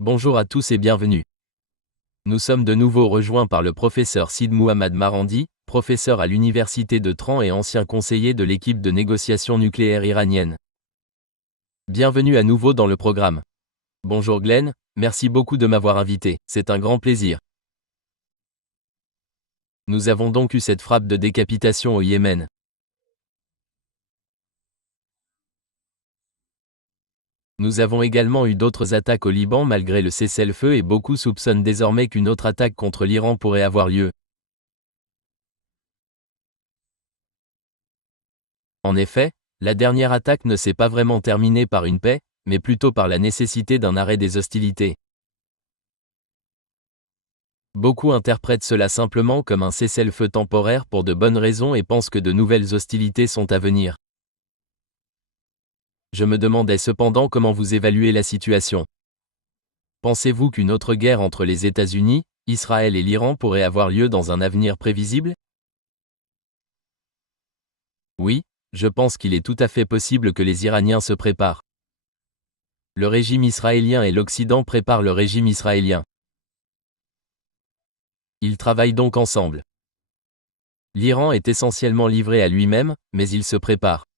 Bonjour à tous et bienvenue. Nous sommes de nouveau rejoints par le professeur Sid Mouhammad Marandi, professeur à l'université de Tran et ancien conseiller de l'équipe de négociation nucléaire iranienne. Bienvenue à nouveau dans le programme. Bonjour Glenn, merci beaucoup de m'avoir invité, c'est un grand plaisir. Nous avons donc eu cette frappe de décapitation au Yémen. Nous avons également eu d'autres attaques au Liban malgré le cessez-le-feu et beaucoup soupçonnent désormais qu'une autre attaque contre l'Iran pourrait avoir lieu. En effet, la dernière attaque ne s'est pas vraiment terminée par une paix, mais plutôt par la nécessité d'un arrêt des hostilités. Beaucoup interprètent cela simplement comme un cessez-le-feu temporaire pour de bonnes raisons et pensent que de nouvelles hostilités sont à venir. Je me demandais cependant comment vous évaluez la situation. Pensez-vous qu'une autre guerre entre les États-Unis, Israël et l'Iran pourrait avoir lieu dans un avenir prévisible? Oui, je pense qu'il est tout à fait possible que les Iraniens se préparent. Le régime israélien et l'Occident préparent le régime israélien. Ils travaillent donc ensemble. L'Iran est essentiellement livré à lui-même, mais il se prépare.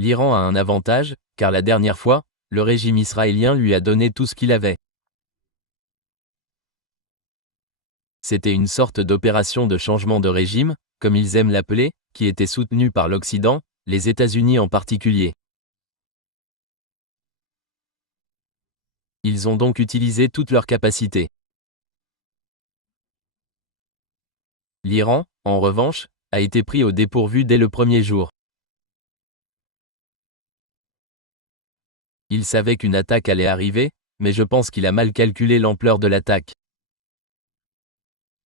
L'Iran a un avantage, car la dernière fois, le régime israélien lui a donné tout ce qu'il avait. C'était une sorte d'opération de changement de régime, comme ils aiment l'appeler, qui était soutenue par l'Occident, les États-Unis en particulier. Ils ont donc utilisé toutes leurs capacités. L'Iran, en revanche, a été pris au dépourvu dès le premier jour. Il savait qu'une attaque allait arriver, mais je pense qu'il a mal calculé l'ampleur de l'attaque.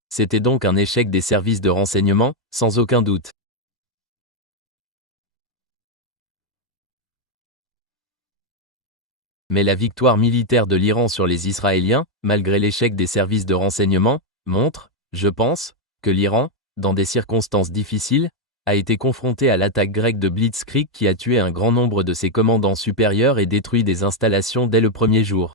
C'était donc un échec des services de renseignement, sans aucun doute. Mais la victoire militaire de l'Iran sur les Israéliens, malgré l'échec des services de renseignement, montre, je pense, que l'Iran, dans des circonstances difficiles, a été confronté à l'attaque grecque de Blitzkrieg qui a tué un grand nombre de ses commandants supérieurs et détruit des installations dès le premier jour.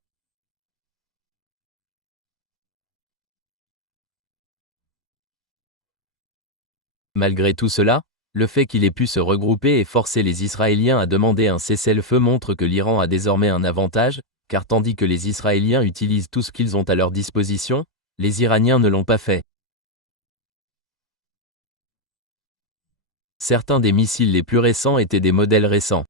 Malgré tout cela, le fait qu'il ait pu se regrouper et forcer les Israéliens à demander un cessez-le-feu montre que l'Iran a désormais un avantage, car tandis que les Israéliens utilisent tout ce qu'ils ont à leur disposition, les Iraniens ne l'ont pas fait. Certains des missiles les plus récents étaient des modèles récents.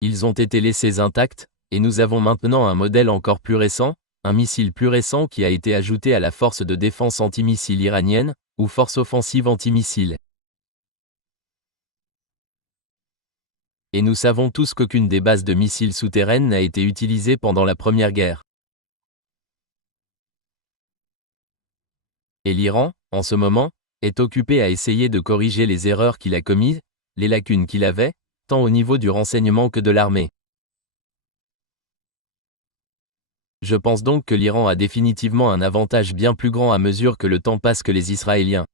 Ils ont été laissés intacts, et nous avons maintenant un modèle encore plus récent, un missile plus récent qui a été ajouté à la force de défense antimissile iranienne, ou force offensive antimissile. Et nous savons tous qu'aucune des bases de missiles souterraines n'a été utilisée pendant la Première Guerre. Et l'Iran, en ce moment, est occupé à essayer de corriger les erreurs qu'il a commises, les lacunes qu'il avait, tant au niveau du renseignement que de l'armée. Je pense donc que l'Iran a définitivement un avantage bien plus grand à mesure que le temps passe que les Israéliens.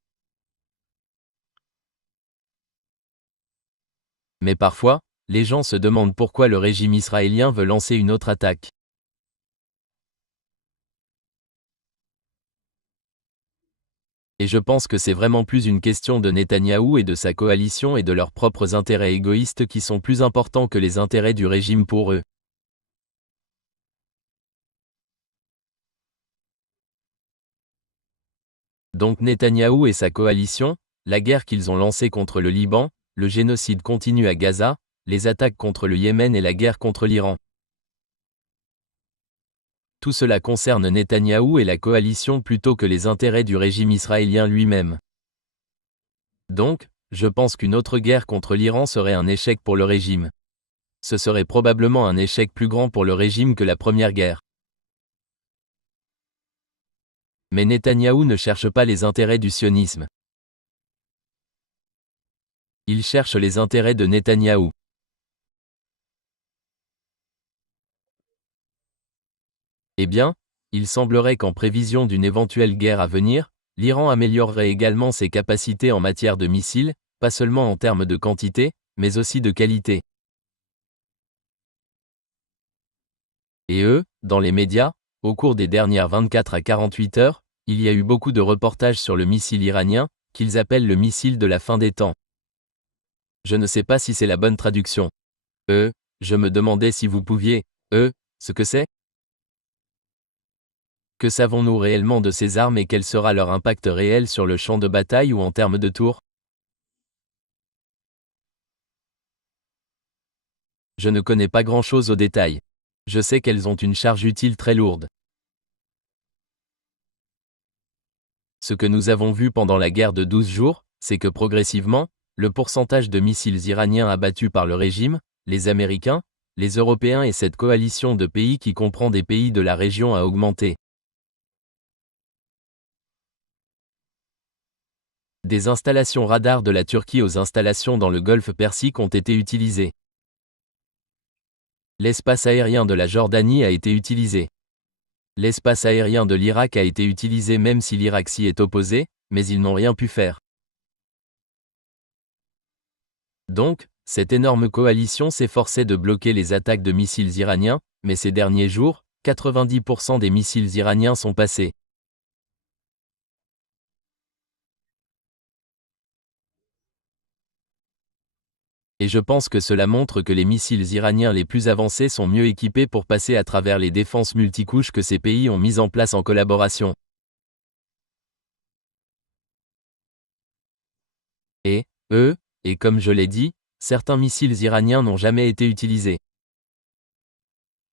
Mais parfois, les gens se demandent pourquoi le régime israélien veut lancer une autre attaque. Et je pense que c'est vraiment plus une question de Netanyahou et de sa coalition et de leurs propres intérêts égoïstes qui sont plus importants que les intérêts du régime pour eux. Donc Netanyahou et sa coalition, la guerre qu'ils ont lancée contre le Liban, le génocide continu à Gaza, les attaques contre le Yémen et la guerre contre l'Iran. Tout cela concerne Netanyahou et la coalition plutôt que les intérêts du régime israélien lui-même. Donc, je pense qu'une autre guerre contre l'Iran serait un échec pour le régime. Ce serait probablement un échec plus grand pour le régime que la première guerre. Mais Netanyahou ne cherche pas les intérêts du sionisme. Il cherche les intérêts de Netanyahou. Eh bien, il semblerait qu'en prévision d'une éventuelle guerre à venir, l'Iran améliorerait également ses capacités en matière de missiles, pas seulement en termes de quantité, mais aussi de qualité. Dans les médias, au cours des dernières 24 à 48 heures, il y a eu beaucoup de reportages sur le missile iranien, qu'ils appellent le missile de la fin des temps. Je ne sais pas si c'est la bonne traduction. Je me demandais si vous pouviez, ce que c'est? Que savons-nous réellement de ces armes et quel sera leur impact réel sur le champ de bataille ou en termes de tours? Je ne connais pas grand-chose au détail. Je sais qu'elles ont une charge utile très lourde. Ce que nous avons vu pendant la guerre de 12 jours, c'est que progressivement, le pourcentage de missiles iraniens abattus par le régime, les Américains, les Européens et cette coalition de pays qui comprend des pays de la région a augmenté. Des installations radars de la Turquie aux installations dans le golfe Persique ont été utilisées. L'espace aérien de la Jordanie a été utilisé. L'espace aérien de l'Irak a été utilisé même si l'Irak s'y est opposé, mais ils n'ont rien pu faire. Donc, cette énorme coalition s'efforçait de bloquer les attaques de missiles iraniens, mais ces derniers jours, 90% des missiles iraniens sont passés. Et je pense que cela montre que les missiles iraniens les plus avancés sont mieux équipés pour passer à travers les défenses multicouches que ces pays ont mises en place en collaboration. Et comme je l'ai dit, certains missiles iraniens n'ont jamais été utilisés.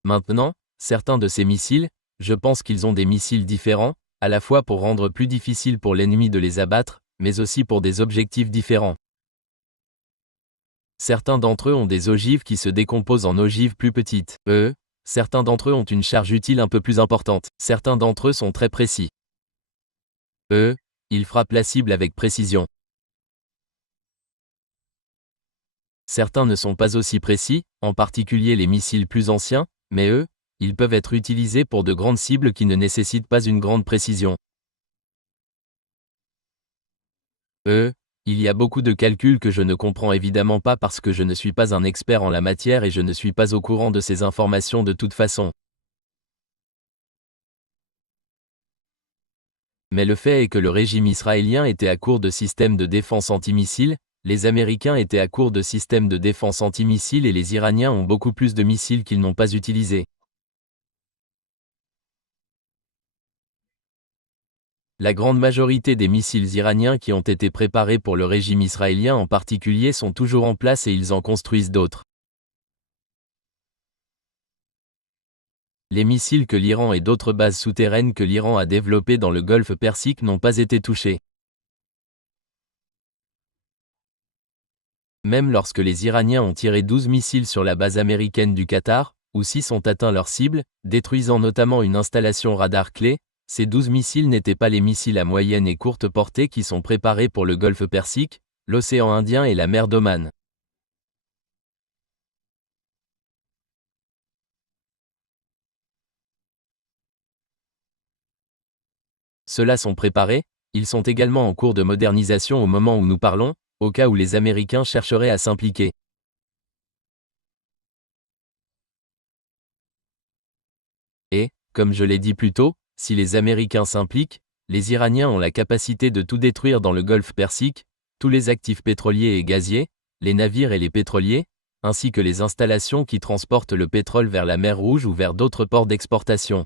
Maintenant, certains de ces missiles, je pense qu'ils ont des missiles différents, à la fois pour rendre plus difficile pour l'ennemi de les abattre, mais aussi pour des objectifs différents. Certains d'entre eux ont des ogives qui se décomposent en ogives plus petites. Certains d'entre eux ont une charge utile un peu plus importante. Certains d'entre eux sont très précis. Ils frappent la cible avec précision. Certains ne sont pas aussi précis, en particulier les missiles plus anciens, mais ils peuvent être utilisés pour de grandes cibles qui ne nécessitent pas une grande précision. Il y a beaucoup de calculs que je ne comprends évidemment pas parce que je ne suis pas un expert en la matière et je ne suis pas au courant de ces informations de toute façon. Mais le fait est que le régime israélien était à court de systèmes de défense antimissiles, les Américains étaient à court de systèmes de défense antimissiles et les Iraniens ont beaucoup plus de missiles qu'ils n'ont pas utilisés. La grande majorité des missiles iraniens qui ont été préparés pour le régime israélien en particulier sont toujours en place et ils en construisent d'autres. Les missiles que l'Iran et d'autres bases souterraines que l'Iran a développées dans le golfe Persique n'ont pas été touchés. Même lorsque les Iraniens ont tiré 12 missiles sur la base américaine du Qatar, où 6 ont atteint leur cible, détruisant notamment une installation radar clé, ces 12 missiles n'étaient pas les missiles à moyenne et courte portée qui sont préparés pour le golfe Persique, l'océan Indien et la mer d'Oman. Ceux-là sont préparés, ils sont également en cours de modernisation au moment où nous parlons, au cas où les Américains chercheraient à s'impliquer. Et, comme je l'ai dit plus tôt, si les Américains s'impliquent, les Iraniens ont la capacité de tout détruire dans le golfe Persique, tous les actifs pétroliers et gaziers, les navires et les pétroliers, ainsi que les installations qui transportent le pétrole vers la mer Rouge ou vers d'autres ports d'exportation.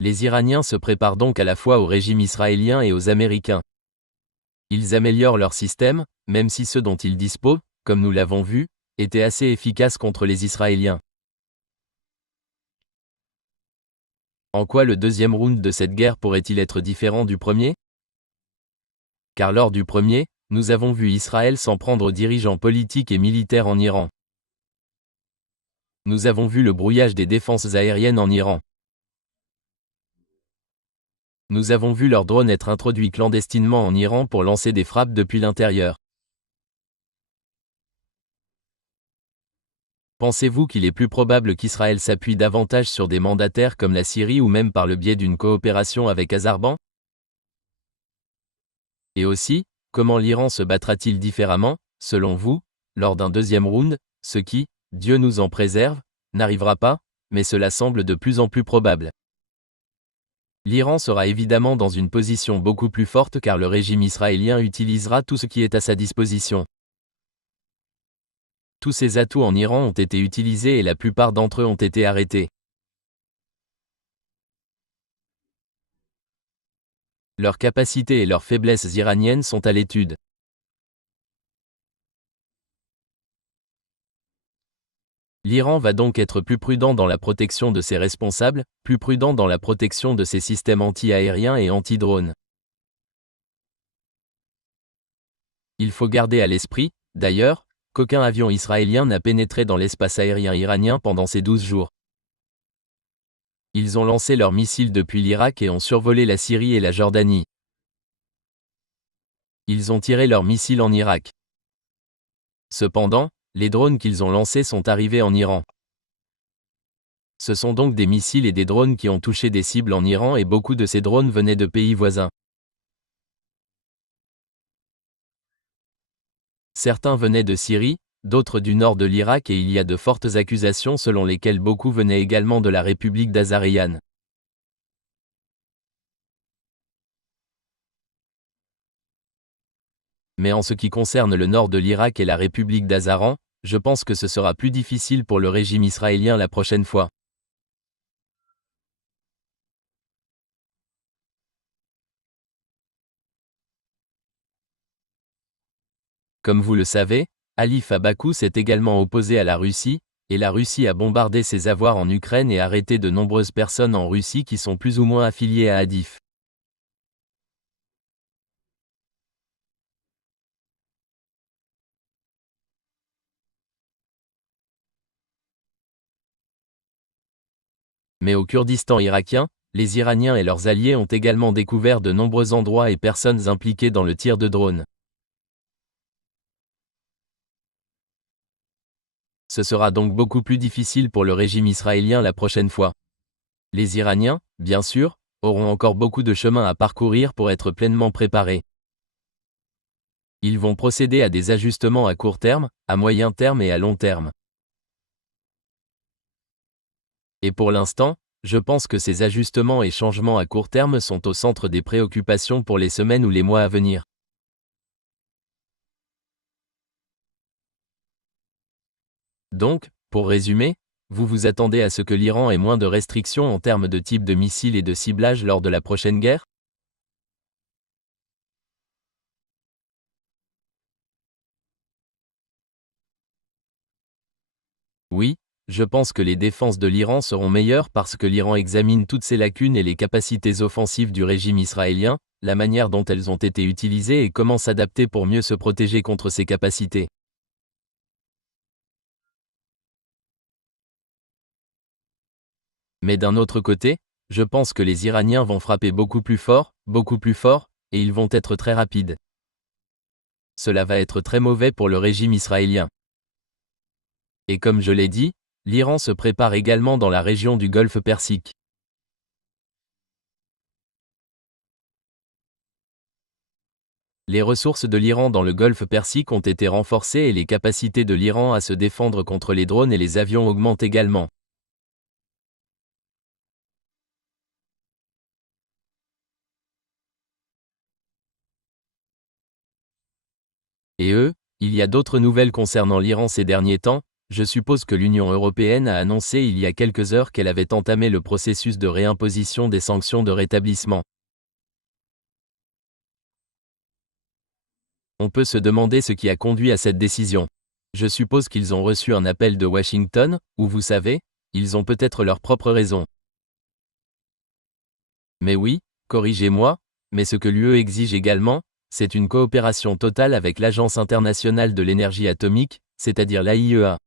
Les Iraniens se préparent donc à la fois au régime israélien et aux Américains. Ils améliorent leur système, même si ceux dont ils disposent, comme nous l'avons vu, étaient assez efficaces contre les Israéliens. En quoi le deuxième round de cette guerre pourrait-il être différent du premier? Car lors du premier, nous avons vu Israël s'en prendre aux dirigeants politiques et militaires en Iran. Nous avons vu le brouillage des défenses aériennes en Iran. Nous avons vu leurs drones être introduits clandestinement en Iran pour lancer des frappes depuis l'intérieur. Pensez-vous qu'il est plus probable qu'Israël s'appuie davantage sur des mandataires comme la Syrie ou même par le biais d'une coopération avec Azerbaïdjan? Et aussi, comment l'Iran se battra-t-il différemment, selon vous, lors d'un deuxième round, ce qui, Dieu nous en préserve, n'arrivera pas, mais cela semble de plus en plus probable. L'Iran sera évidemment dans une position beaucoup plus forte car le régime israélien utilisera tout ce qui est à sa disposition. Tous ces atouts en Iran ont été utilisés et la plupart d'entre eux ont été arrêtés. Leurs capacités et leurs faiblesses iraniennes sont à l'étude. L'Iran va donc être plus prudent dans la protection de ses responsables, plus prudent dans la protection de ses systèmes anti-aériens et anti-drones. Il faut garder à l'esprit, d'ailleurs, qu'aucun avion israélien n'a pénétré dans l'espace aérien iranien pendant ces 12 jours. Ils ont lancé leurs missiles depuis l'Irak et ont survolé la Syrie et la Jordanie. Ils ont tiré leurs missiles en Irak. Cependant, les drones qu'ils ont lancés sont arrivés en Iran. Ce sont donc des missiles et des drones qui ont touché des cibles en Iran et beaucoup de ces drones venaient de pays voisins. Certains venaient de Syrie, d'autres du nord de l'Irak et il y a de fortes accusations selon lesquelles beaucoup venaient également de la République d'Azerbaïdjan. Mais en ce qui concerne le nord de l'Irak et la République d'Azaran, je pense que ce sera plus difficile pour le régime israélien la prochaine fois. Comme vous le savez, Alif Abakou s'est également opposé à la Russie, et la Russie a bombardé ses avoirs en Ukraine et arrêté de nombreuses personnes en Russie qui sont plus ou moins affiliées à Adif. Mais au Kurdistan irakien, les Iraniens et leurs alliés ont également découvert de nombreux endroits et personnes impliquées dans le tir de drones. Ce sera donc beaucoup plus difficile pour le régime israélien la prochaine fois. Les Iraniens, bien sûr, auront encore beaucoup de chemin à parcourir pour être pleinement préparés. Ils vont procéder à des ajustements à court terme, à moyen terme et à long terme. Et pour l'instant, je pense que ces ajustements et changements à court terme sont au centre des préoccupations pour les semaines ou les mois à venir. Donc, pour résumer, vous vous attendez à ce que l'Iran ait moins de restrictions en termes de type de missiles et de ciblage lors de la prochaine guerre? Oui, je pense que les défenses de l'Iran seront meilleures parce que l'Iran examine toutes ses lacunes et les capacités offensives du régime israélien, la manière dont elles ont été utilisées et comment s'adapter pour mieux se protéger contre ces capacités. Mais d'un autre côté, je pense que les Iraniens vont frapper beaucoup plus fort, et ils vont être très rapides. Cela va être très mauvais pour le régime israélien. Et comme je l'ai dit, l'Iran se prépare également dans la région du Golfe Persique. Les ressources de l'Iran dans le Golfe Persique ont été renforcées et les capacités de l'Iran à se défendre contre les drones et les avions augmentent également. Et il y a d'autres nouvelles concernant l'Iran ces derniers temps. Je suppose que l'Union européenne a annoncé il y a quelques heures qu'elle avait entamé le processus de réimposition des sanctions de rétablissement. On peut se demander ce qui a conduit à cette décision. Je suppose qu'ils ont reçu un appel de Washington, ou vous savez, ils ont peut-être leurs propres raisons. Mais oui, corrigez-moi, mais ce que l'UE exige également, c'est une coopération totale avec l'Agence internationale de l'énergie atomique, c'est-à-dire l'AIEA.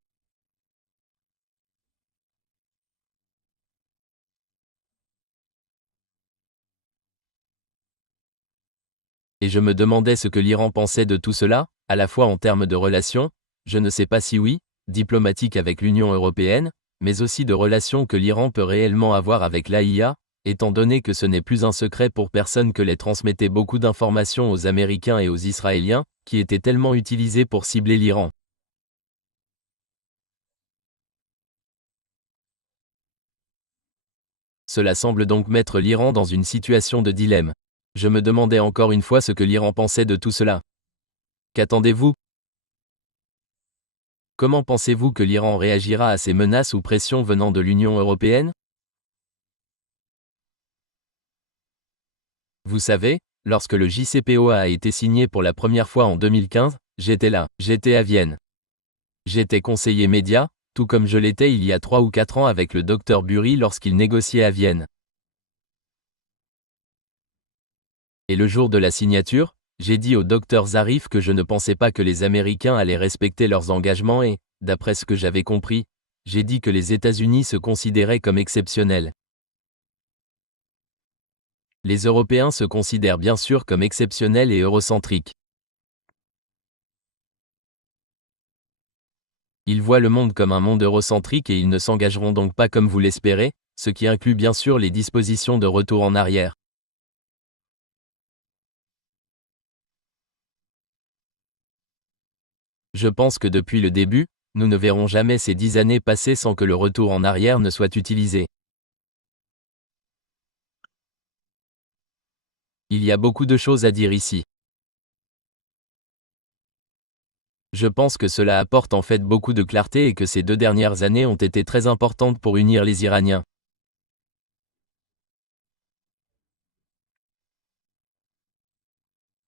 Et je me demandais ce que l'Iran pensait de tout cela, à la fois en termes de relations, je ne sais pas si oui, diplomatiques avec l'Union européenne, mais aussi de relations que l'Iran peut réellement avoir avec l'AIA, étant donné que ce n'est plus un secret pour personne que les transmettait beaucoup d'informations aux Américains et aux Israéliens, qui étaient tellement utilisées pour cibler l'Iran. Cela semble donc mettre l'Iran dans une situation de dilemme. Je me demandais encore une fois ce que l'Iran pensait de tout cela. Qu'attendez-vous? Comment pensez-vous que l'Iran réagira à ces menaces ou pressions venant de l'Union européenne? Vous savez, lorsque le JCPOA a été signé pour la première fois en 2015, j'étais là, j'étais à Vienne. J'étais conseiller média, tout comme je l'étais il y a 3 ou 4 ans avec le Dr Bury lorsqu'il négociait à Vienne. Et le jour de la signature, j'ai dit au Dr Zarif que je ne pensais pas que les Américains allaient respecter leurs engagements et, d'après ce que j'avais compris, j'ai dit que les États-Unis se considéraient comme exceptionnels. Les Européens se considèrent bien sûr comme exceptionnels et eurocentriques. Ils voient le monde comme un monde eurocentrique et ils ne s'engageront donc pas comme vous l'espérez, ce qui inclut bien sûr les dispositions de retour en arrière. Je pense que depuis le début, nous ne verrons jamais ces 10 années passer sans que le retour en arrière ne soit utilisé. Il y a beaucoup de choses à dire ici. Je pense que cela apporte en fait beaucoup de clarté et que ces 2 dernières années ont été très importantes pour unir les Iraniens.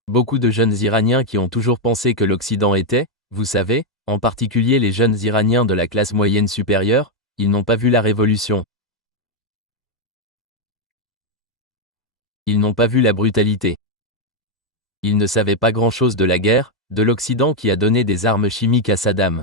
Beaucoup de jeunes Iraniens qui ont toujours pensé que l'Occident était, vous savez, en particulier les jeunes Iraniens de la classe moyenne supérieure, ils n'ont pas vu la révolution. Ils n'ont pas vu la brutalité. Ils ne savaient pas grand-chose de la guerre, de l'Occident qui a donné des armes chimiques à Saddam.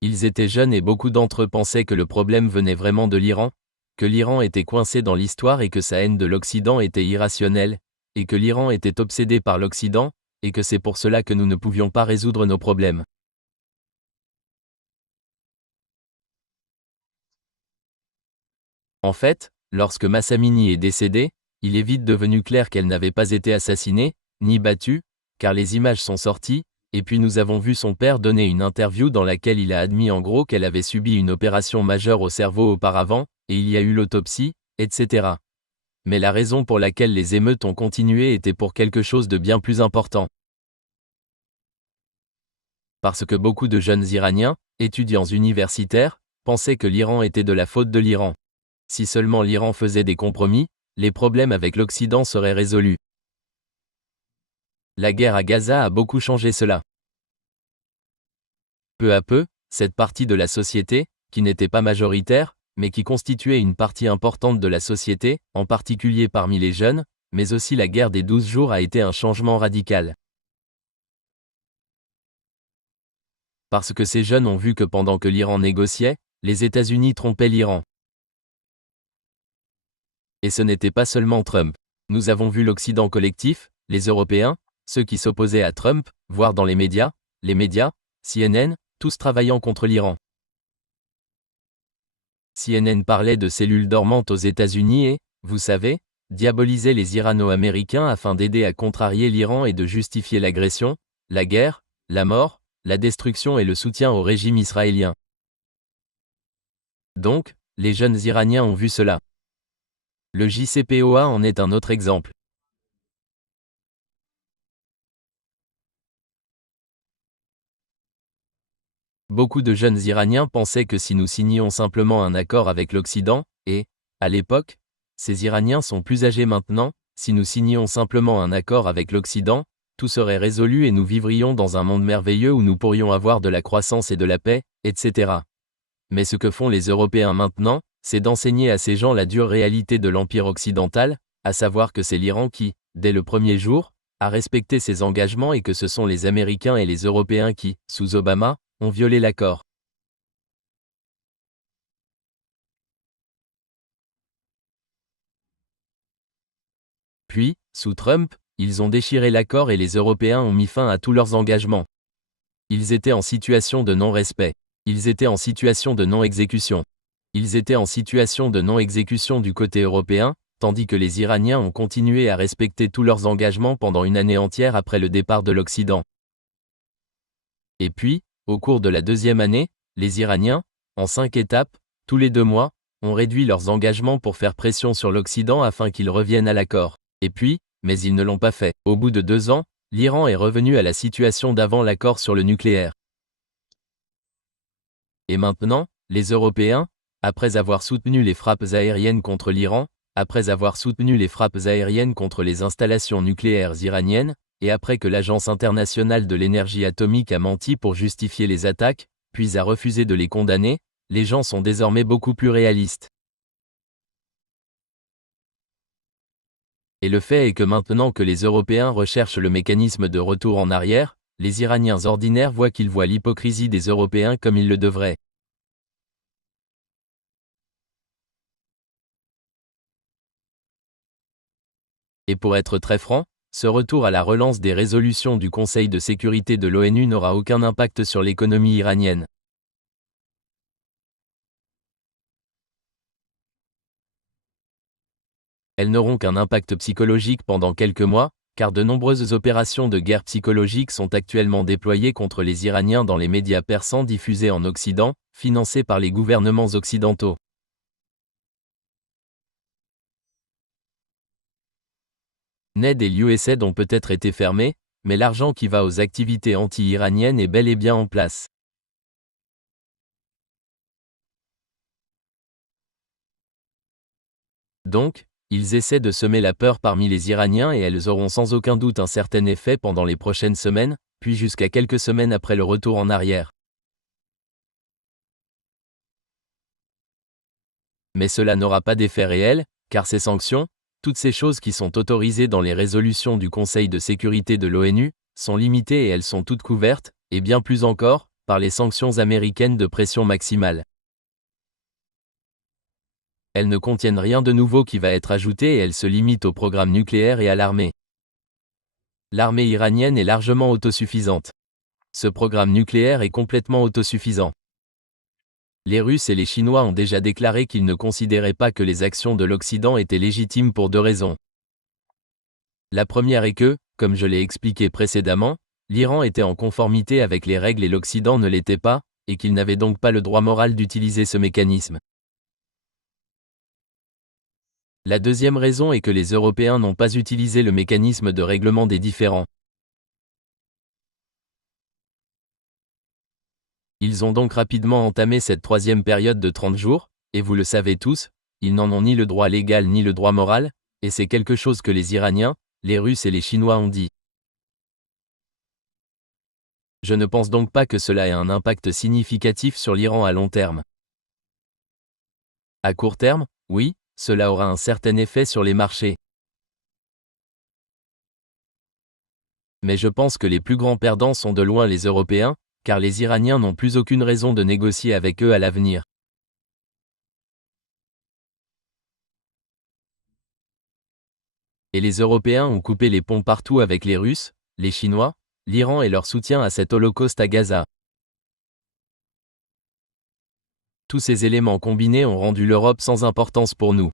Ils étaient jeunes et beaucoup d'entre eux pensaient que le problème venait vraiment de l'Iran, que l'Iran était coincé dans l'histoire et que sa haine de l'Occident était irrationnelle, et que l'Iran était obsédé par l'Occident, et que c'est pour cela que nous ne pouvions pas résoudre nos problèmes. En fait, lorsque Mahsa Amini est décédée, il est vite devenu clair qu'elle n'avait pas été assassinée, ni battue, car les images sont sorties, et puis nous avons vu son père donner une interview dans laquelle il a admis en gros qu'elle avait subi une opération majeure au cerveau auparavant, et il y a eu l'autopsie, etc. Mais la raison pour laquelle les émeutes ont continué était pour quelque chose de bien plus important. Parce que beaucoup de jeunes Iraniens, étudiants universitaires, pensaient que l'Iran était de la faute de l'Iran. Si seulement l'Iran faisait des compromis, les problèmes avec l'Occident seraient résolus. La guerre à Gaza a beaucoup changé cela. Peu à peu, cette partie de la société, qui n'était pas majoritaire, mais qui constituait une partie importante de la société, en particulier parmi les jeunes, mais aussi la guerre des 12 jours a été un changement radical. Parce que ces jeunes ont vu que pendant que l'Iran négociait, les États-Unis trompaient l'Iran. Et ce n'était pas seulement Trump. Nous avons vu l'Occident collectif, les Européens, ceux qui s'opposaient à Trump, voire dans les médias, CNN, tous travaillant contre l'Iran. CNN parlait de cellules dormantes aux États-Unis et, vous savez, diabolisait les Irano-Américains afin d'aider à contrarier l'Iran et de justifier l'agression, la guerre, la mort, la destruction et le soutien au régime israélien. Donc, les jeunes Iraniens ont vu cela. Le JCPOA en est un autre exemple. Beaucoup de jeunes Iraniens pensaient que si nous signions simplement un accord avec l'Occident, et, à l'époque, ces Iraniens sont plus âgés maintenant, si nous signions simplement un accord avec l'Occident, tout serait résolu et nous vivrions dans un monde merveilleux où nous pourrions avoir de la croissance et de la paix, etc. Mais ce que font les Européens maintenant, c'est d'enseigner à ces gens la dure réalité de l'Empire occidental, à savoir que c'est l'Iran qui, dès le premier jour, a respecté ses engagements et que ce sont les Américains et les Européens qui, sous Obama, ont violé l'accord. Puis, sous Trump, ils ont déchiré l'accord et les Européens ont mis fin à tous leurs engagements. Ils étaient en situation de non-respect. Ils étaient en situation de non-exécution. Ils étaient en situation de non-exécution du côté européen, tandis que les Iraniens ont continué à respecter tous leurs engagements pendant une année entière après le départ de l'Occident. Et puis, au cours de la deuxième année, les Iraniens, En 5 étapes, tous les 2 mois, ont réduit leurs engagements pour faire pression sur l'Occident afin qu'il revienne à l'accord. Et puis, mais ils ne l'ont pas fait. Au bout de 2 ans, l'Iran est revenu à la situation d'avant l'accord sur le nucléaire. Et maintenant, les Européens, après avoir soutenu les frappes aériennes contre l'Iran, après avoir soutenu les frappes aériennes contre les installations nucléaires iraniennes, et après que l'Agence internationale de l'énergie atomique a menti pour justifier les attaques, puis a refusé de les condamner, les gens sont désormais beaucoup plus réalistes. Et le fait est que maintenant que les Européens recherchent le mécanisme de retour en arrière, les Iraniens ordinaires voient qu'ils voient l'hypocrisie des Européens comme ils le devraient. Et pour être très franc, ce retour à la relance des résolutions du Conseil de sécurité de l'ONU n'aura aucun impact sur l'économie iranienne. Elles n'auront qu'un impact psychologique pendant quelques mois, car de nombreuses opérations de guerre psychologique sont actuellement déployées contre les Iraniens dans les médias persans diffusés en Occident, financés par les gouvernements occidentaux. NED et l'USAID ont peut-être été fermés, mais l'argent qui va aux activités anti-iraniennes est bel et bien en place. Donc, ils essaient de semer la peur parmi les Iraniens et elles auront sans aucun doute un certain effet pendant les prochaines semaines, puis jusqu'à quelques semaines après le retour en arrière. Mais cela n'aura pas d'effet réel, car ces sanctions, toutes ces choses qui sont autorisées dans les résolutions du Conseil de sécurité de l'ONU, sont limitées et elles sont toutes couvertes, et bien plus encore, par les sanctions américaines de pression maximale. Elles ne contiennent rien de nouveau qui va être ajouté et elles se limitent au programme nucléaire et à l'armée. L'armée iranienne est largement autosuffisante. Ce programme nucléaire est complètement autosuffisant. Les Russes et les Chinois ont déjà déclaré qu'ils ne considéraient pas que les actions de l'Occident étaient légitimes pour 2 raisons. La première est que, comme je l'ai expliqué précédemment, l'Iran était en conformité avec les règles et l'Occident ne l'était pas, et qu'il n'avait donc pas le droit moral d'utiliser ce mécanisme. La deuxième raison est que les Européens n'ont pas utilisé le mécanisme de règlement des différends. Ils ont donc rapidement entamé cette 3e période de 30 jours, et vous le savez tous, ils n'en ont ni le droit légal ni le droit moral, et c'est quelque chose que les Iraniens, les Russes et les Chinois ont dit. Je ne pense donc pas que cela ait un impact significatif sur l'Iran à long terme. À court terme, oui, cela aura un certain effet sur les marchés. Mais je pense que les plus grands perdants sont de loin les Européens, car les Iraniens n'ont plus aucune raison de négocier avec eux à l'avenir. Et les Européens ont coupé les ponts partout avec les Russes, les Chinois, l'Iran et leur soutien à cet holocauste à Gaza. Tous ces éléments combinés ont rendu l'Europe sans importance pour nous.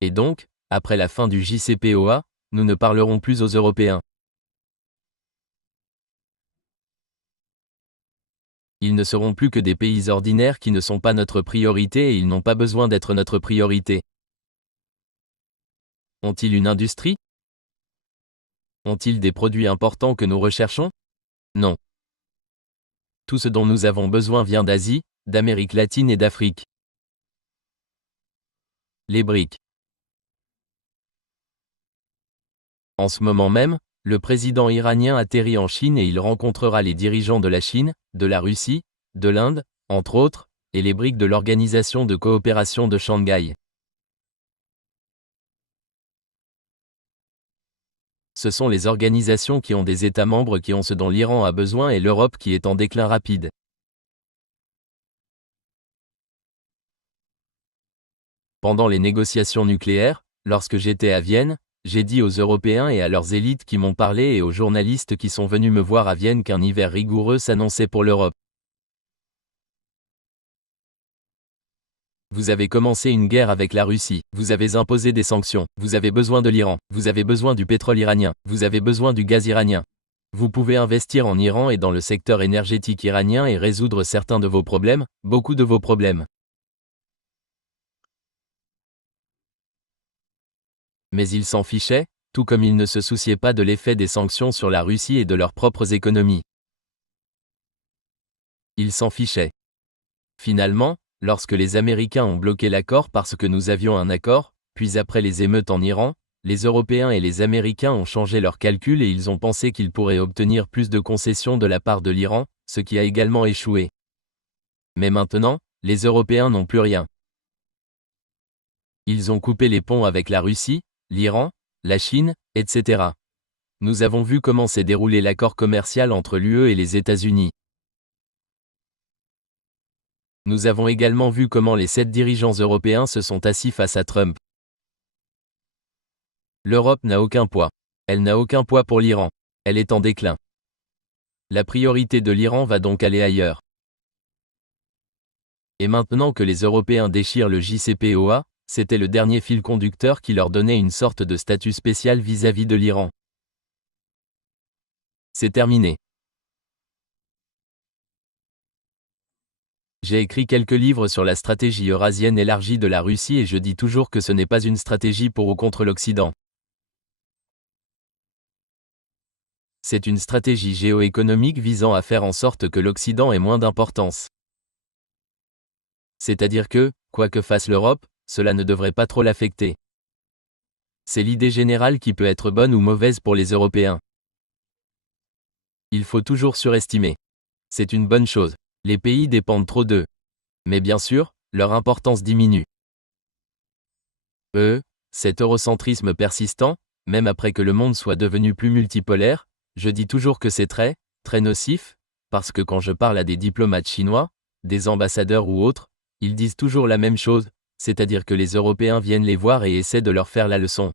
Et donc, après la fin du JCPOA, nous ne parlerons plus aux Européens. Ils ne seront plus que des pays ordinaires qui ne sont pas notre priorité et ils n'ont pas besoin d'être notre priorité. Ont-ils une industrie? Ont-ils des produits importants que nous recherchons? Non. Tout ce dont nous avons besoin vient d'Asie, d'Amérique latine et d'Afrique. Les BRICS. En ce moment même, le président iranien atterrit en Chine et il rencontrera les dirigeants de la Chine, de la Russie, de l'Inde, entre autres, et les BRICS de l'Organisation de coopération de Shanghai. Ce sont les organisations qui ont des États membres qui ont ce dont l'Iran a besoin et l'Europe qui est en déclin rapide. Pendant les négociations nucléaires, lorsque j'étais à Vienne, j'ai dit aux Européens et à leurs élites qui m'ont parlé et aux journalistes qui sont venus me voir à Vienne qu'un hiver rigoureux s'annonçait pour l'Europe. Vous avez commencé une guerre avec la Russie, vous avez imposé des sanctions, vous avez besoin de l'Iran, vous avez besoin du pétrole iranien, vous avez besoin du gaz iranien. Vous pouvez investir en Iran et dans le secteur énergétique iranien et résoudre certains de vos problèmes, beaucoup de vos problèmes. Mais ils s'en fichaient, tout comme ils ne se souciaient pas de l'effet des sanctions sur la Russie et de leurs propres économies. Ils s'en fichaient. Finalement, lorsque les Américains ont bloqué l'accord parce que nous avions un accord, puis après les émeutes en Iran, les Européens et les Américains ont changé leurs calculs et ils ont pensé qu'ils pourraient obtenir plus de concessions de la part de l'Iran, ce qui a également échoué. Mais maintenant, les Européens n'ont plus rien. Ils ont coupé les ponts avec la Russie, l'Iran, la Chine, etc. Nous avons vu comment s'est déroulé l'accord commercial entre l'UE et les États-Unis. Nous avons également vu comment les 7 dirigeants européens se sont assis face à Trump. L'Europe n'a aucun poids. Elle n'a aucun poids pour l'Iran. Elle est en déclin. La priorité de l'Iran va donc aller ailleurs. Et maintenant que les Européens déchirent le JCPOA, c'était le dernier fil conducteur qui leur donnait une sorte de statut spécial vis-à-vis de l'Iran. C'est terminé. J'ai écrit quelques livres sur la stratégie eurasienne élargie de la Russie et je dis toujours que ce n'est pas une stratégie pour ou contre l'Occident. C'est une stratégie géoéconomique visant à faire en sorte que l'Occident ait moins d'importance. C'est-à-dire que, quoi que fasse l'Europe, cela ne devrait pas trop l'affecter. C'est l'idée générale qui peut être bonne ou mauvaise pour les Européens. Il faut toujours surestimer. C'est une bonne chose. Les pays dépendent trop d'eux. Mais bien sûr, leur importance diminue. Cet eurocentrisme persistant, même après que le monde soit devenu plus multipolaire, je dis toujours que c'est très, très nocif, parce que quand je parle à des diplomates chinois, des ambassadeurs ou autres, ils disent toujours la même chose, c'est-à-dire que les Européens viennent les voir et essaient de leur faire la leçon.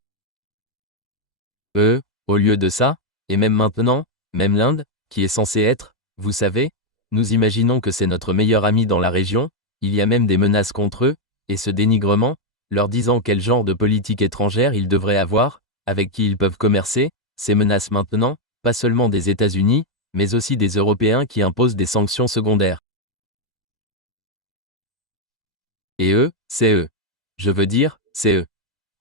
Au lieu de ça, et même maintenant, même l'Inde, qui est censée être, vous savez, nous imaginons que c'est notre meilleur ami dans la région, il y a même des menaces contre eux, et ce dénigrement, leur disant quel genre de politique étrangère ils devraient avoir, avec qui ils peuvent commercer, ces menaces maintenant, pas seulement des États-Unis, mais aussi des Européens qui imposent des sanctions secondaires. Et eux, c'est eux. Je veux dire, c'est eux.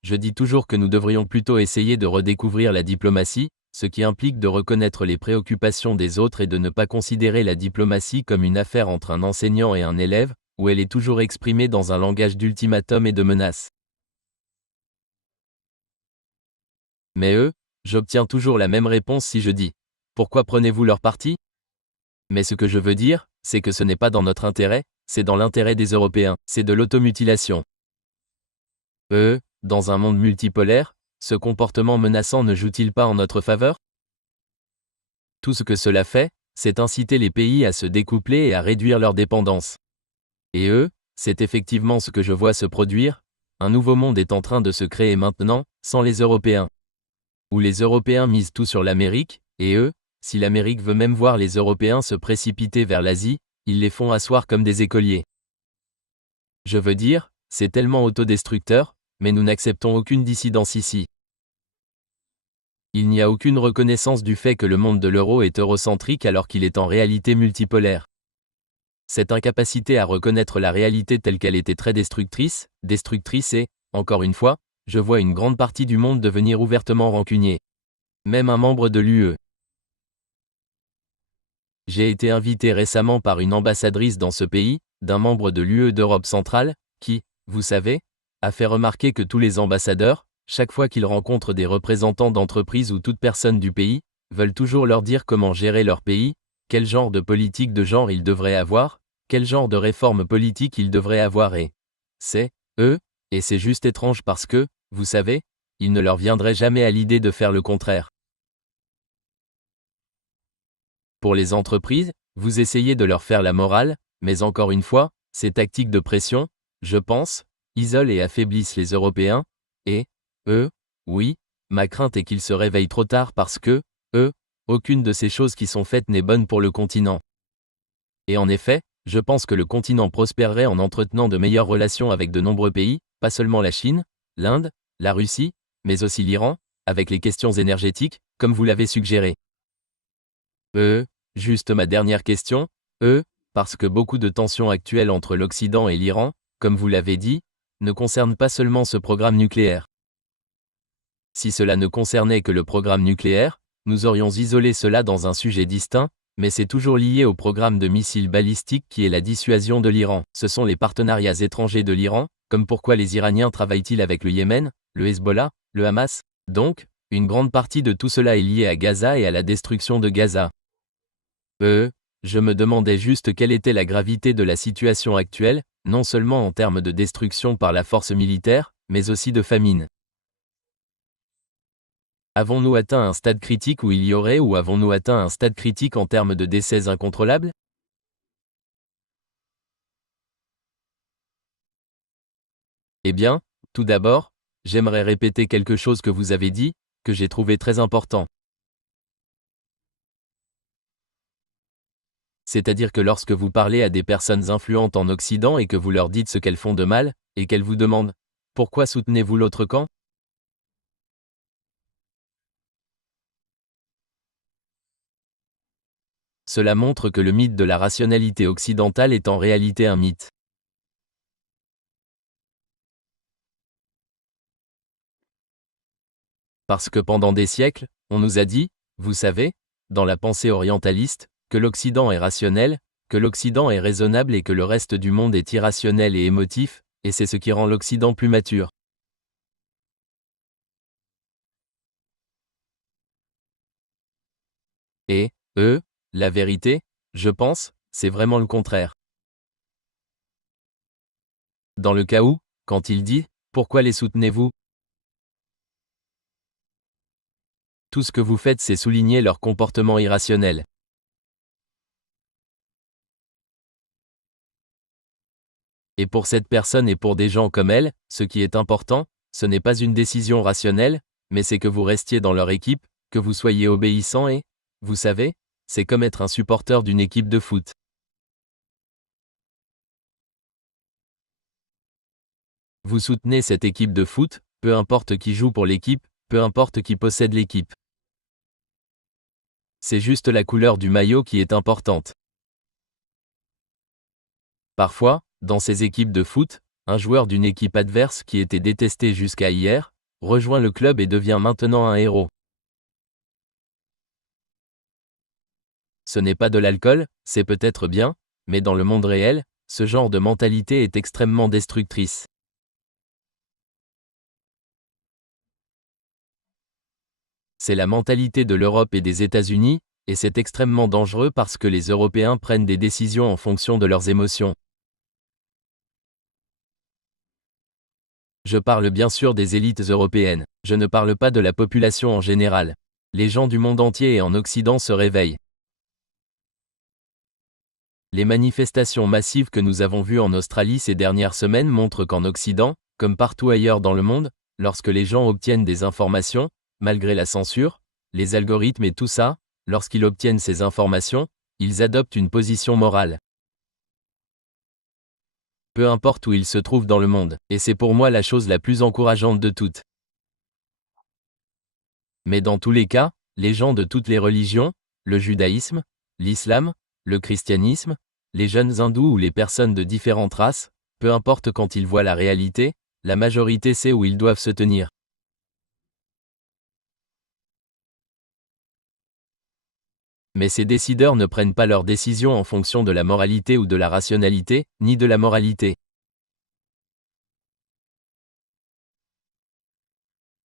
Je dis toujours que nous devrions plutôt essayer de redécouvrir la diplomatie, ce qui implique de reconnaître les préoccupations des autres et de ne pas considérer la diplomatie comme une affaire entre un enseignant et un élève, où elle est toujours exprimée dans un langage d'ultimatum et de menace. Mais j'obtiens toujours la même réponse si je dis « Pourquoi prenez-vous leur parti ?» Mais ce que je veux dire, c'est que ce n'est pas dans notre intérêt, c'est dans l'intérêt des Européens, c'est de l'automutilation. Dans un monde multipolaire, ce comportement menaçant ne joue-t-il pas en notre faveur? Tout ce que cela fait, c'est inciter les pays à se découpler et à réduire leur dépendance. Et c'est effectivement ce que je vois se produire, un nouveau monde est en train de se créer maintenant, sans les Européens. Où les Européens misent tout sur l'Amérique, et si l'Amérique veut même voir les Européens se précipiter vers l'Asie, ils les font asseoir comme des écoliers. Je veux dire, c'est tellement autodestructeur, mais nous n'acceptons aucune dissidence ici. Il n'y a aucune reconnaissance du fait que le monde de l'euro est eurocentrique alors qu'il est en réalité multipolaire. Cette incapacité à reconnaître la réalité telle qu'elle était très destructrice et, encore une fois, je vois une grande partie du monde devenir ouvertement rancunier. Même un membre de l'UE. J'ai été invité récemment par une ambassadrice dans ce pays, d'un membre de l'UE d'Europe centrale, qui, vous savez, a fait remarquer que tous les ambassadeurs, chaque fois qu'ils rencontrent des représentants d'entreprises ou toute personne du pays, veulent toujours leur dire comment gérer leur pays, quel genre de politique de genre ils devraient avoir, quel genre de réforme politique ils devraient avoir et c'est, et c'est juste étrange parce que, vous savez, il ne leur viendrait jamais à l'idée de faire le contraire. Pour les entreprises, vous essayez de leur faire la morale, mais encore une fois, ces tactiques de pression, je pense, isolent et affaiblissent les Européens, et, oui, ma crainte est qu'ils se réveillent trop tard parce que, aucune de ces choses qui sont faites n'est bonne pour le continent. Et en effet, je pense que le continent prospérerait en entretenant de meilleures relations avec de nombreux pays, pas seulement la Chine, l'Inde, la Russie, mais aussi l'Iran, avec les questions énergétiques, comme vous l'avez suggéré. Juste ma dernière question. Parce que beaucoup de tensions actuelles entre l'Occident et l'Iran, comme vous l'avez dit, ne concernent pas seulement ce programme nucléaire. Si cela ne concernait que le programme nucléaire, nous aurions isolé cela dans un sujet distinct, mais c'est toujours lié au programme de missiles balistiques qui est la dissuasion de l'Iran. Ce sont les partenariats étrangers de l'Iran, comme pourquoi les Iraniens travaillent-ils avec le Yémen, le Hezbollah, le Hamas. Donc, une grande partie de tout cela est liée à Gaza et à la destruction de Gaza. Je me demandais juste quelle était la gravité de la situation actuelle, non seulement en termes de destruction par la force militaire, mais aussi de famine. Avons-nous atteint un stade critique où il y aurait ou avons-nous atteint un stade critique en termes de décès incontrôlables? Eh bien, tout d'abord, j'aimerais répéter quelque chose que vous avez dit, que j'ai trouvé très important. C'est-à-dire que lorsque vous parlez à des personnes influentes en Occident et que vous leur dites ce qu'elles font de mal, et qu'elles vous demandent « Pourquoi soutenez-vous l'autre camp ?» Cela montre que le mythe de la rationalité occidentale est en réalité un mythe. Parce que pendant des siècles, on nous a dit, vous savez, dans la pensée orientaliste, que l'Occident est rationnel, que l'Occident est raisonnable et que le reste du monde est irrationnel et émotif, et c'est ce qui rend l'Occident plus mature. Et, la vérité, je pense, c'est vraiment le contraire. Dans le cas où, quand il dit, pourquoi les soutenez-vous? Tout ce que vous faites, c'est souligner leur comportement irrationnel. Et pour cette personne et pour des gens comme elle, ce qui est important, ce n'est pas une décision rationnelle, mais c'est que vous restiez dans leur équipe, que vous soyez obéissant et, vous savez, c'est comme être un supporter d'une équipe de foot. Vous soutenez cette équipe de foot, peu importe qui joue pour l'équipe, peu importe qui possède l'équipe. C'est juste la couleur du maillot qui est importante. Parfois, dans ces équipes de foot, un joueur d'une équipe adverse qui était détesté jusqu'à hier, rejoint le club et devient maintenant un héros. Ce n'est pas de l'alcool, c'est peut-être bien, mais dans le monde réel, ce genre de mentalité est extrêmement destructrice. C'est la mentalité de l'Europe et des États-Unis, et c'est extrêmement dangereux parce que les Européens prennent des décisions en fonction de leurs émotions. Je parle bien sûr des élites européennes, je ne parle pas de la population en général. Les gens du monde entier et en Occident se réveillent. Les manifestations massives que nous avons vues en Australie ces dernières semaines montrent qu'en Occident, comme partout ailleurs dans le monde, lorsque les gens obtiennent des informations, malgré la censure, les algorithmes et tout ça, lorsqu'ils obtiennent ces informations, ils adoptent une position morale. Peu importe où ils se trouvent dans le monde, et c'est pour moi la chose la plus encourageante de toutes. Mais dans tous les cas, les gens de toutes les religions, le judaïsme, l'islam, le christianisme, les jeunes hindous ou les personnes de différentes races, peu importe quand ils voient la réalité, la majorité sait où ils doivent se tenir. Mais ces décideurs ne prennent pas leurs décisions en fonction de la moralité ou de la rationalité, ni de la moralité.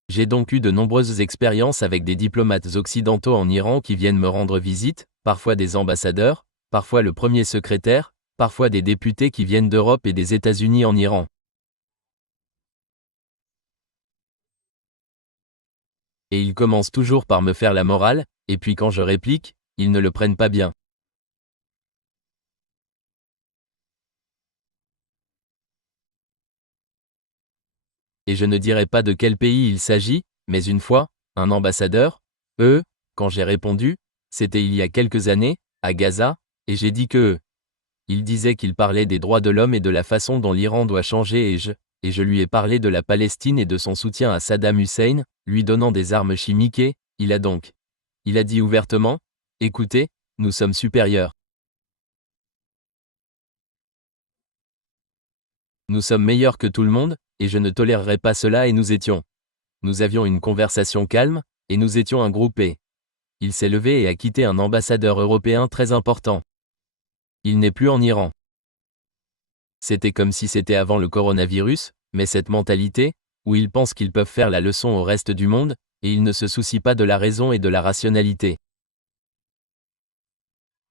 J'ai donc eu de nombreuses expériences avec des diplomates occidentaux en Iran qui viennent me rendre visite, parfois des ambassadeurs, parfois le premier secrétaire, parfois des députés qui viennent d'Europe et des États-Unis en Iran. Et ils commencent toujours par me faire la morale, et puis quand je réplique, ils ne le prennent pas bien. Et je ne dirai pas de quel pays il s'agit, mais une fois, un ambassadeur, quand j'ai répondu, c'était il y a quelques années, à Gaza, et j'ai dit que il disait qu'il parlait des droits de l'homme et de la façon dont l'Iran doit changer et je lui ai parlé de la Palestine et de son soutien à Saddam Hussein, lui donnant des armes chimiques et, il a dit ouvertement, écoutez, Nous sommes supérieurs. Nous sommes meilleurs que tout le monde, et je ne tolérerai pas cela et nous étions. Nous avions une conversation calme, et nous étions un groupe et il s'est levé et a quitté un ambassadeur européen très important. Il n'est plus en Iran. C'était comme si c'était avant le coronavirus, mais cette mentalité, où ils pensent qu'ils peuvent faire la leçon au reste du monde, et ils ne se soucient pas de la raison et de la rationalité.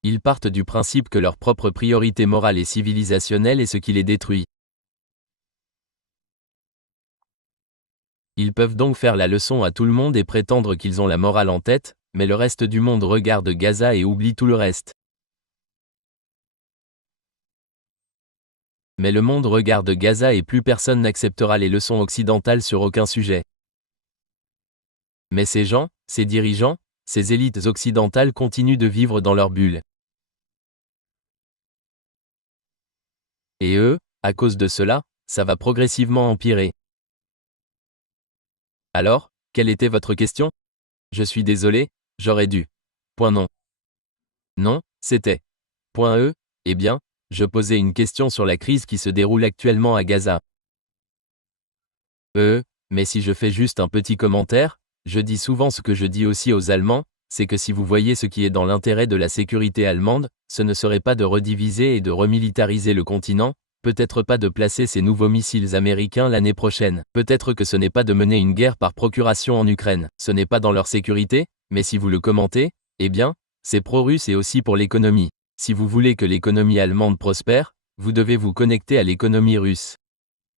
Ils partent du principe que leur propre priorité morale et civilisationnelle est ce qui les détruit. Ils peuvent donc faire la leçon à tout le monde et prétendre qu'ils ont la morale en tête, mais le reste du monde regarde Gaza et oublie tout le reste. Mais le monde regarde Gaza et plus personne n'acceptera les leçons occidentales sur aucun sujet. Mais ces gens, ces dirigeants, ces élites occidentales continuent de vivre dans leur bulle. Et eux, à cause de cela, ça va progressivement empirer. Alors, quelle était votre question? Je suis désolé, j'aurais dû. Non. Non, c'était. Eh bien, je posais une question sur la crise qui se déroule actuellement à Gaza. Mais si je fais juste un petit commentaire, je dis souvent ce que je dis aussi aux Allemands, c'est que si vous voyez ce qui est dans l'intérêt de la sécurité allemande, ce ne serait pas de rediviser et de remilitariser le continent, peut-être pas de placer ces nouveaux missiles américains l'année prochaine, peut-être que ce n'est pas de mener une guerre par procuration en Ukraine, ce n'est pas dans leur sécurité, mais si vous le commentez, eh bien, c'est pro-russe et aussi pour l'économie. Si vous voulez que l'économie allemande prospère, vous devez vous connecter à l'économie russe.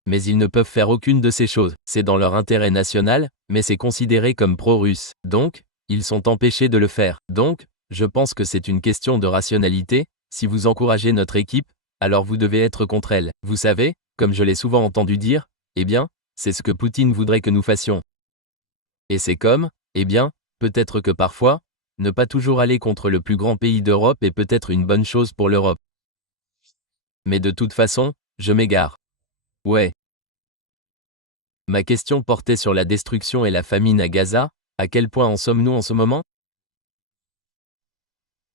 Mais ils ne peuvent faire aucune de ces choses, c'est dans leur intérêt national, mais c'est considéré comme pro-russe. Donc, ils sont empêchés de le faire. Donc, je pense que c'est une question de rationalité, si vous encouragez notre équipe, alors vous devez être contre elle. Vous savez, comme je l'ai souvent entendu dire, eh bien, c'est ce que Poutine voudrait que nous fassions. Et c'est comme, eh bien, peut-être que parfois, ne pas toujours aller contre le plus grand pays d'Europe est peut-être une bonne chose pour l'Europe. Mais de toute façon, je m'égare. Ouais. Ma question portait sur la destruction et la famine à Gaza, à quel point en sommes-nous en ce moment?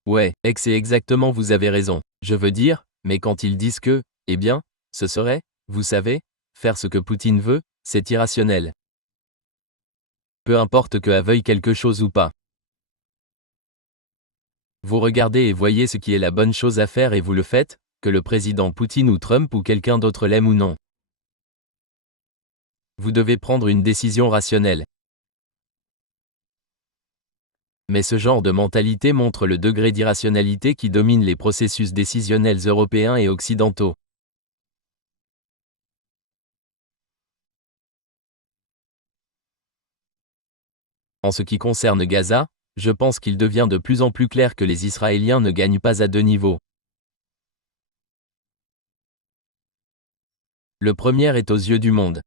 Ouais, c'est exactement, vous avez raison. Je veux dire, mais quand ils disent que, eh bien, ce serait, vous savez, faire ce que Poutine veut, c'est irrationnel. Peu importe que veuille quelque chose ou pas. Vous regardez et voyez ce qui est la bonne chose à faire et vous le faites, que le président Poutine ou Trump ou quelqu'un d'autre l'aime ou non. Vous devez prendre une décision rationnelle. Mais ce genre de mentalité montre le degré d'irrationalité qui domine les processus décisionnels européens et occidentaux. En ce qui concerne Gaza, je pense qu'il devient de plus en plus clair que les Israéliens ne gagnent pas à deux niveaux. Le premier est aux yeux du monde.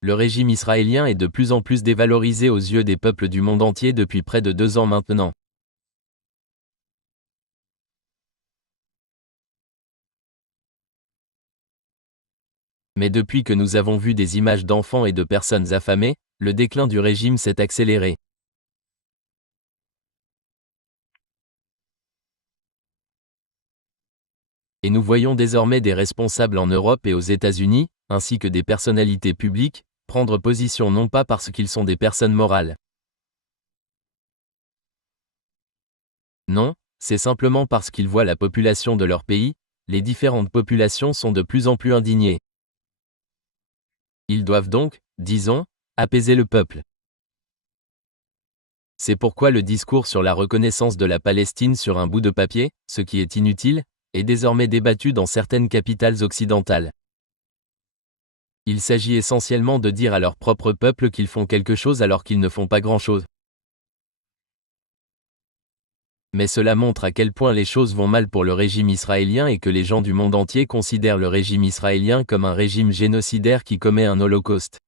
Le régime israélien est de plus en plus dévalorisé aux yeux des peuples du monde entier depuis près de 2 ans maintenant. Mais depuis que nous avons vu des images d'enfants et de personnes affamées, le déclin du régime s'est accéléré. Et nous voyons désormais des responsables en Europe et aux États-Unis, ainsi que des personnalités publiques, prendre position non pas parce qu'ils sont des personnes morales. Non, c'est simplement parce qu'ils voient la population de leur pays, les différentes populations sont de plus en plus indignées. Ils doivent donc, disons, apaiser le peuple. C'est pourquoi le discours sur la reconnaissance de la Palestine sur un bout de papier, ce qui est inutile, est désormais débattu dans certaines capitales occidentales. Il s'agit essentiellement de dire à leur propre peuple qu'ils font quelque chose alors qu'ils ne font pas grand-chose. Mais cela montre à quel point les choses vont mal pour le régime israélien et que les gens du monde entier considèrent le régime israélien comme un régime génocidaire qui commet un holocauste.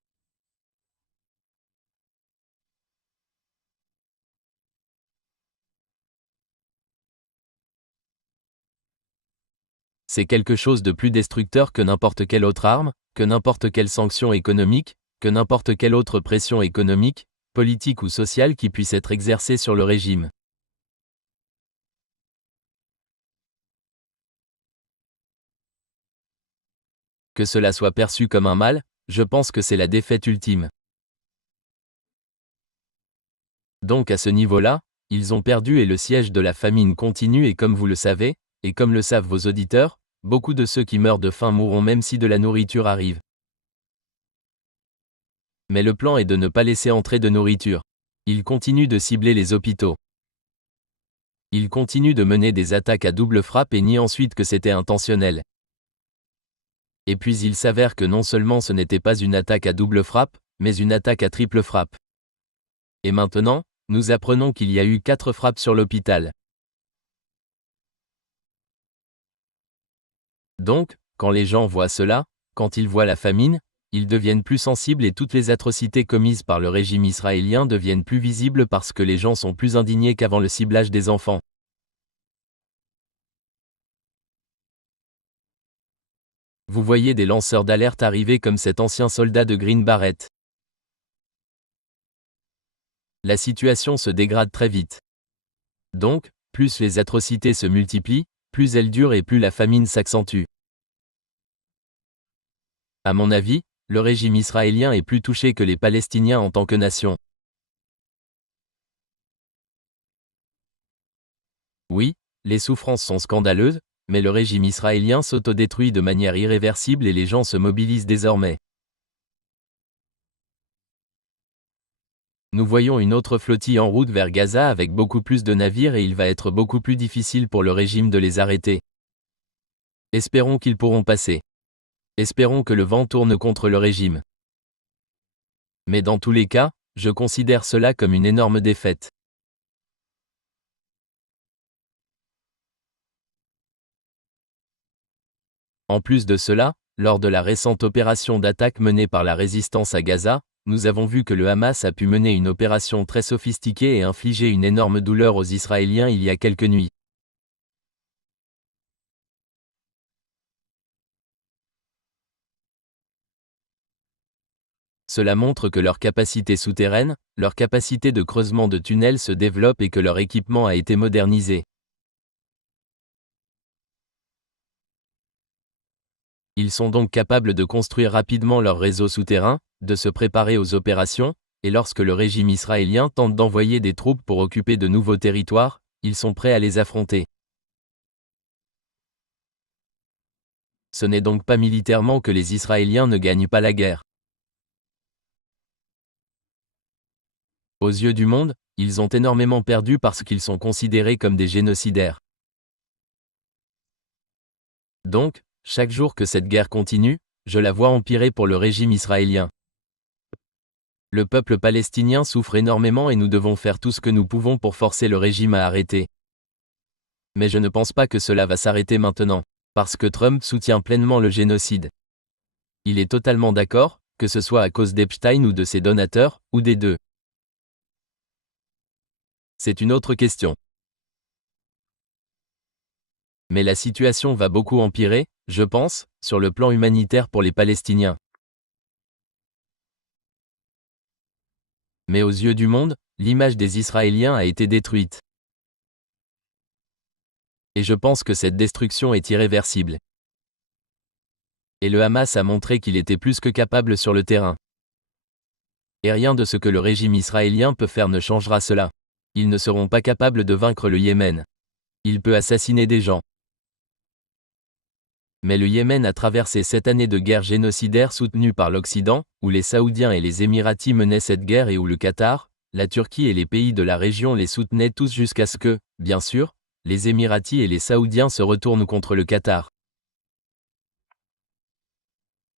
C'est quelque chose de plus destructeur que n'importe quelle autre arme, que n'importe quelle sanction économique, que n'importe quelle autre pression économique, politique ou sociale qui puisse être exercée sur le régime. Que cela soit perçu comme un mal, je pense que c'est la défaite ultime. Donc à ce niveau-là, ils ont perdu et le siège de la famine continue et comme vous le savez, et comme le savent vos auditeurs, beaucoup de ceux qui meurent de faim mourront même si de la nourriture arrive. Mais le plan est de ne pas laisser entrer de nourriture. Ils continuent de cibler les hôpitaux. Ils continuent de mener des attaques à double frappe et nient ensuite que c'était intentionnel. Et puis il s'avère que non seulement ce n'était pas une attaque à double frappe, mais une attaque à triple frappe. Et maintenant, nous apprenons qu'il y a eu 4 frappes sur l'hôpital. Donc, quand les gens voient cela, quand ils voient la famine, ils deviennent plus sensibles et toutes les atrocités commises par le régime israélien deviennent plus visibles parce que les gens sont plus indignés qu'avant le ciblage des enfants. Vous voyez des lanceurs d'alerte arriver comme cet ancien soldat de Green Beret. La situation se dégrade très vite. Donc, plus les atrocités se multiplient, plus elles durent et plus la famine s'accentue. À mon avis, le régime israélien est plus touché que les Palestiniens en tant que nation. Oui, les souffrances sont scandaleuses, mais le régime israélien s'autodétruit de manière irréversible et les gens se mobilisent désormais. Nous voyons une autre flottille en route vers Gaza avec beaucoup plus de navires et il va être beaucoup plus difficile pour le régime de les arrêter. Espérons qu'ils pourront passer. Espérons que le vent tourne contre le régime. Mais dans tous les cas, je considère cela comme une énorme défaite. En plus de cela, lors de la récente opération d'attaque menée par la résistance à Gaza, nous avons vu que le Hamas a pu mener une opération très sophistiquée et infliger une énorme douleur aux Israéliens il y a quelques nuits. Cela montre que leur capacité souterraine, leur capacité de creusement de tunnels se développe et que leur équipement a été modernisé. Ils sont donc capables de construire rapidement leur réseau souterrain, de se préparer aux opérations, et lorsque le régime israélien tente d'envoyer des troupes pour occuper de nouveaux territoires, ils sont prêts à les affronter. Ce n'est donc pas militairement que les Israéliens ne gagnent pas la guerre. Aux yeux du monde, ils ont énormément perdu parce qu'ils sont considérés comme des génocidaires. Donc, chaque jour que cette guerre continue, je la vois empirer pour le régime israélien. Le peuple palestinien souffre énormément et nous devons faire tout ce que nous pouvons pour forcer le régime à arrêter. Mais je ne pense pas que cela va s'arrêter maintenant, parce que Trump soutient pleinement le génocide. Il est totalement d'accord, que ce soit à cause d'Epstein ou de ses donateurs, ou des deux. C'est une autre question. Mais la situation va beaucoup empirer, je pense, sur le plan humanitaire pour les Palestiniens. Mais aux yeux du monde, l'image des Israéliens a été détruite. Et je pense que cette destruction est irréversible. Et le Hamas a montré qu'il était plus que capable sur le terrain. Et rien de ce que le régime israélien peut faire ne changera cela. Ils ne seront pas capables de vaincre le Yémen. Il peut assassiner des gens. Mais le Yémen a traversé 7 années de guerre génocidaire soutenue par l'Occident, où les Saoudiens et les Émiratis menaient cette guerre et où le Qatar, la Turquie et les pays de la région les soutenaient tous jusqu'à ce que, bien sûr, les Émiratis et les Saoudiens se retournent contre le Qatar.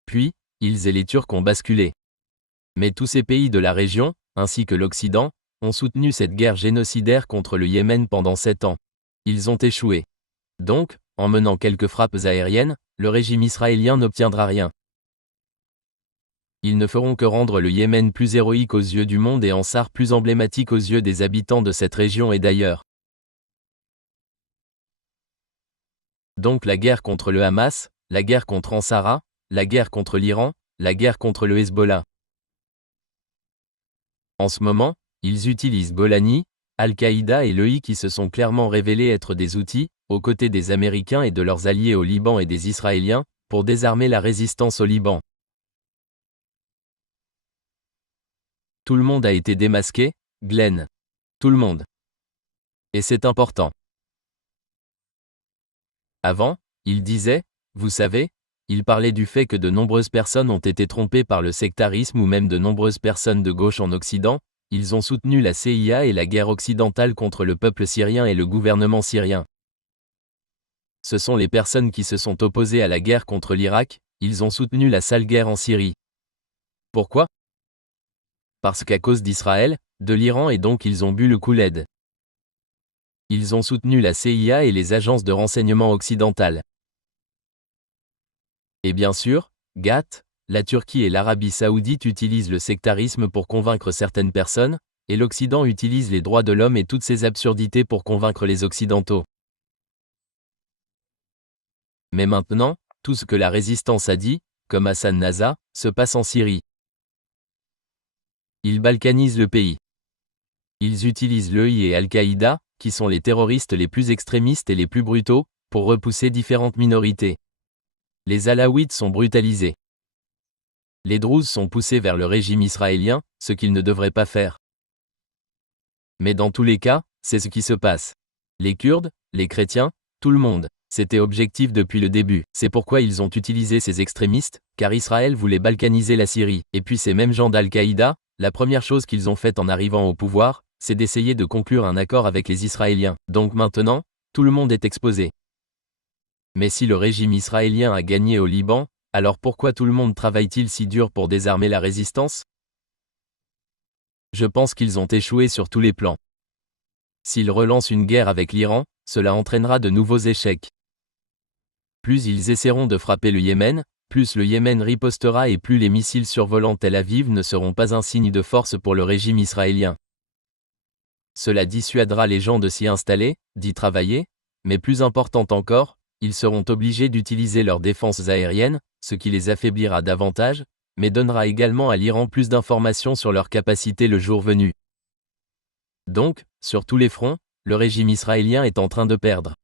Puis, ils et les Turcs ont basculé. Mais tous ces pays de la région, ainsi que l'Occident, ont soutenu cette guerre génocidaire contre le Yémen pendant 7 ans. Ils ont échoué. Donc, en menant quelques frappes aériennes, le régime israélien n'obtiendra rien. Ils ne feront que rendre le Yémen plus héroïque aux yeux du monde et Ansar plus emblématique aux yeux des habitants de cette région et d'ailleurs. Donc la guerre contre le Hamas, la guerre contre Ansara, la guerre contre l'Iran, la guerre contre le Hezbollah. En ce moment, ils utilisent Golani, Al-Qaïda et l'EI qui se sont clairement révélés être des outils, aux côtés des Américains et de leurs alliés au Liban et des Israéliens, pour désarmer la résistance au Liban. Tout le monde a été démasqué, Glenn. Tout le monde. Et c'est important. Avant, il disait, vous savez, il parlait du fait que de nombreuses personnes ont été trompées par le sectarisme ou même de nombreuses personnes de gauche en Occident, ils ont soutenu la CIA et la guerre occidentale contre le peuple syrien et le gouvernement syrien. Ce sont les personnes qui se sont opposées à la guerre contre l'Irak, ils ont soutenu la sale guerre en Syrie. Pourquoi ? Parce qu'à cause d'Israël, de l'Iran et donc ils ont bu le Kool-Aid. Ils ont soutenu la CIA et les agences de renseignement occidentales. Et bien sûr, GATT, la Turquie et l'Arabie Saoudite utilisent le sectarisme pour convaincre certaines personnes, et l'Occident utilise les droits de l'homme et toutes ces absurdités pour convaincre les Occidentaux. Mais maintenant, tout ce que la résistance a dit, comme Hassan Nasrallah, se passe en Syrie. Ils balkanisent le pays. Ils utilisent l'EI et Al-Qaïda, qui sont les terroristes les plus extrémistes et les plus brutaux, pour repousser différentes minorités. Les Alaouites sont brutalisés. Les Druzes sont poussés vers le régime israélien, ce qu'ils ne devraient pas faire. Mais dans tous les cas, c'est ce qui se passe. Les Kurdes, les chrétiens, tout le monde. C'était objectif depuis le début. C'est pourquoi ils ont utilisé ces extrémistes, car Israël voulait balkaniser la Syrie. Et puis ces mêmes gens d'Al-Qaïda, la première chose qu'ils ont faite en arrivant au pouvoir, c'est d'essayer de conclure un accord avec les Israéliens. Donc maintenant, tout le monde est exposé. Mais si le régime israélien a gagné au Liban, alors pourquoi tout le monde travaille-t-il si dur pour désarmer la résistance ? Je pense qu'ils ont échoué sur tous les plans. S'ils relancent une guerre avec l'Iran, cela entraînera de nouveaux échecs. Plus ils essaieront de frapper le Yémen, plus le Yémen ripostera et plus les missiles survolant Tel Aviv ne seront pas un signe de force pour le régime israélien. Cela dissuadera les gens de s'y installer, d'y travailler, mais plus important encore, ils seront obligés d'utiliser leurs défenses aériennes, ce qui les affaiblira davantage, mais donnera également à l'Iran plus d'informations sur leurs capacités le jour venu. Donc, sur tous les fronts, le régime israélien est en train de perdre.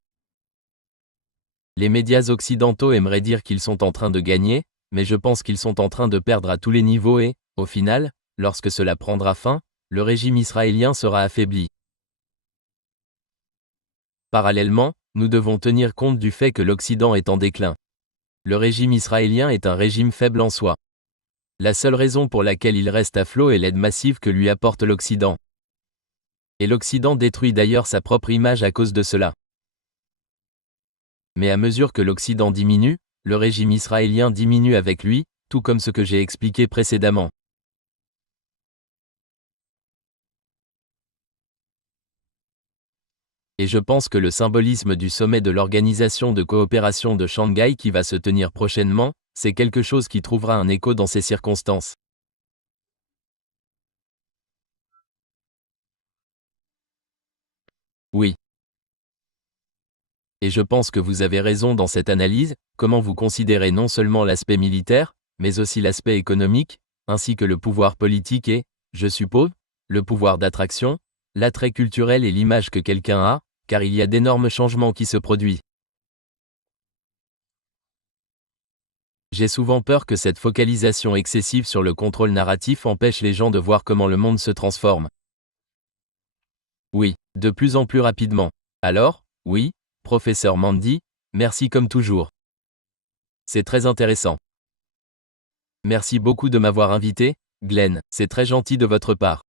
Les médias occidentaux aimeraient dire qu'ils sont en train de gagner, mais je pense qu'ils sont en train de perdre à tous les niveaux et, au final, lorsque cela prendra fin, le régime israélien sera affaibli. Parallèlement, nous devons tenir compte du fait que l'Occident est en déclin. Le régime israélien est un régime faible en soi. La seule raison pour laquelle il reste à flot est l'aide massive que lui apporte l'Occident. Et l'Occident détruit d'ailleurs sa propre image à cause de cela. Mais à mesure que l'Occident diminue, le régime israélien diminue avec lui, tout comme ce que j'ai expliqué précédemment. Et je pense que le symbolisme du sommet de l'Organisation de coopération de Shanghai qui va se tenir prochainement, c'est quelque chose qui trouvera un écho dans ces circonstances. Oui. Et je pense que vous avez raison dans cette analyse, comment vous considérez non seulement l'aspect militaire, mais aussi l'aspect économique, ainsi que le pouvoir politique et, je suppose, le pouvoir d'attraction, l'attrait culturel et l'image que quelqu'un a, car il y a d'énormes changements qui se produisent. J'ai souvent peur que cette focalisation excessive sur le contrôle narratif empêche les gens de voir comment le monde se transforme. Oui, de plus en plus rapidement. Alors, oui, professeur Mandy, merci comme toujours. C'est très intéressant. Merci beaucoup de m'avoir invité, Glenn, c'est très gentil de votre part.